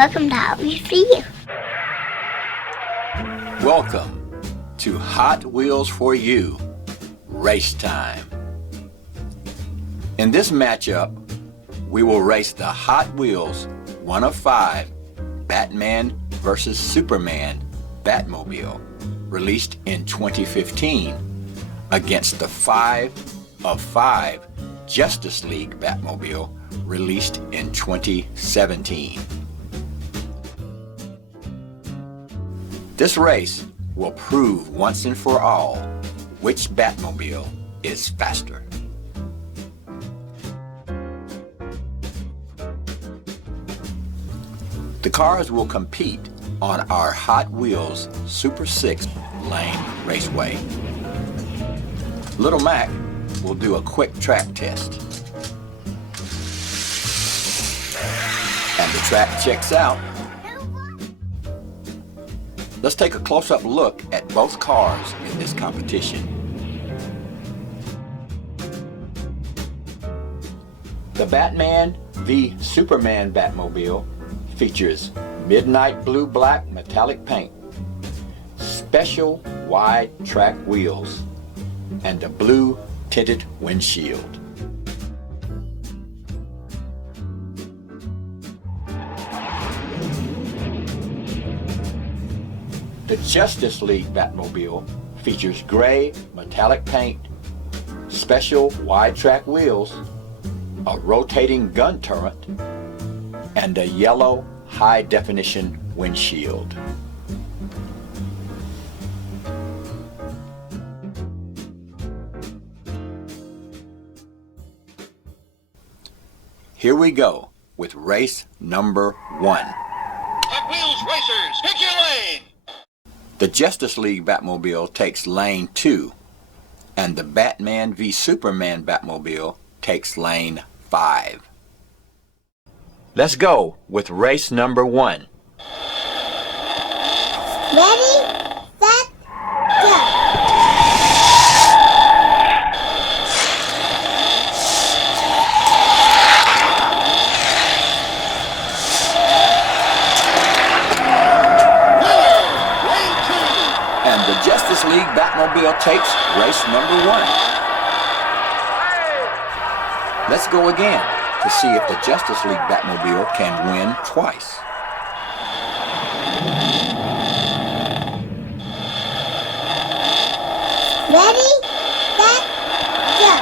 Welcome to Hot Wheels for You. Welcome to Hot Wheels for You, Race Time. In this matchup, we will race the Hot Wheels 1 of 5 Batman vs. Superman Batmobile, released in 2015, against the 5 of 5 Justice League Batmobile, released in 2017. This race will prove once and for all which Batmobile is faster. The cars will compete on our Hot Wheels Super 6 lane raceway. Little Mac will do a quick track test. And the track checks out. Let's take a close-up look at both cars in this competition. The Batman v Superman Batmobile features midnight blue black metallic paint, special wide track wheels, and a blue tinted windshield. The Justice League Batmobile features gray metallic paint, special wide track wheels, a rotating gun turret, and a yellow high-definition windshield. Here we go with race number 1. Hot Wheels racers, pick your lane! The Justice League Batmobile takes lane 2, and the Batman v Superman Batmobile takes lane 5. Let's go with race number 1. Ready, set, go. And the Justice League Batmobile takes race number 1. Let's go again to see if the Justice League Batmobile can win twice. Ready, set, go.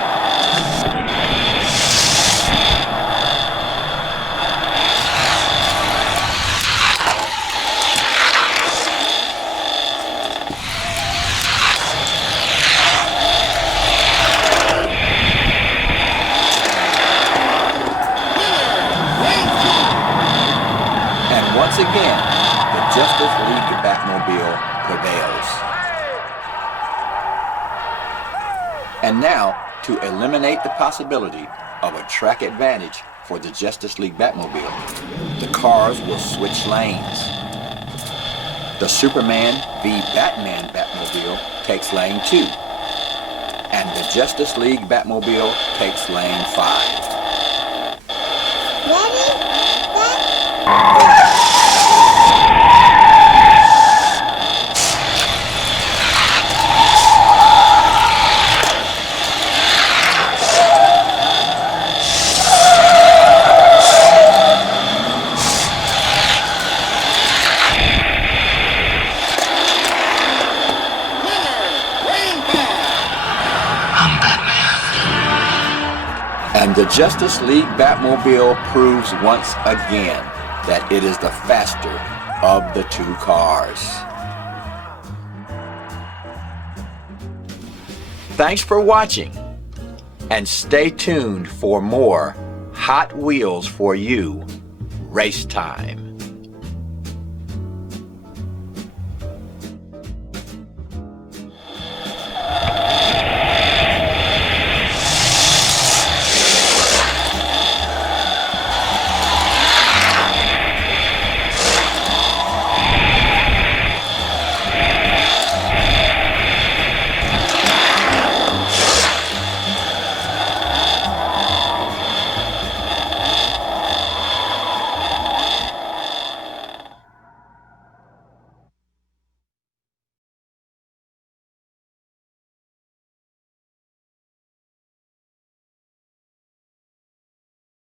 Once again, the Justice League Batmobile prevails. And now, to eliminate the possibility of a track advantage for the Justice League Batmobile, the cars will switch lanes. The Superman v Batman Batmobile takes lane 2, and the Justice League Batmobile takes lane 5. Ready, set, go. And the Justice League Batmobile proves once again that it is the faster of the two cars. Thanks for watching, and stay tuned for more Hot Wheels for You Race Time.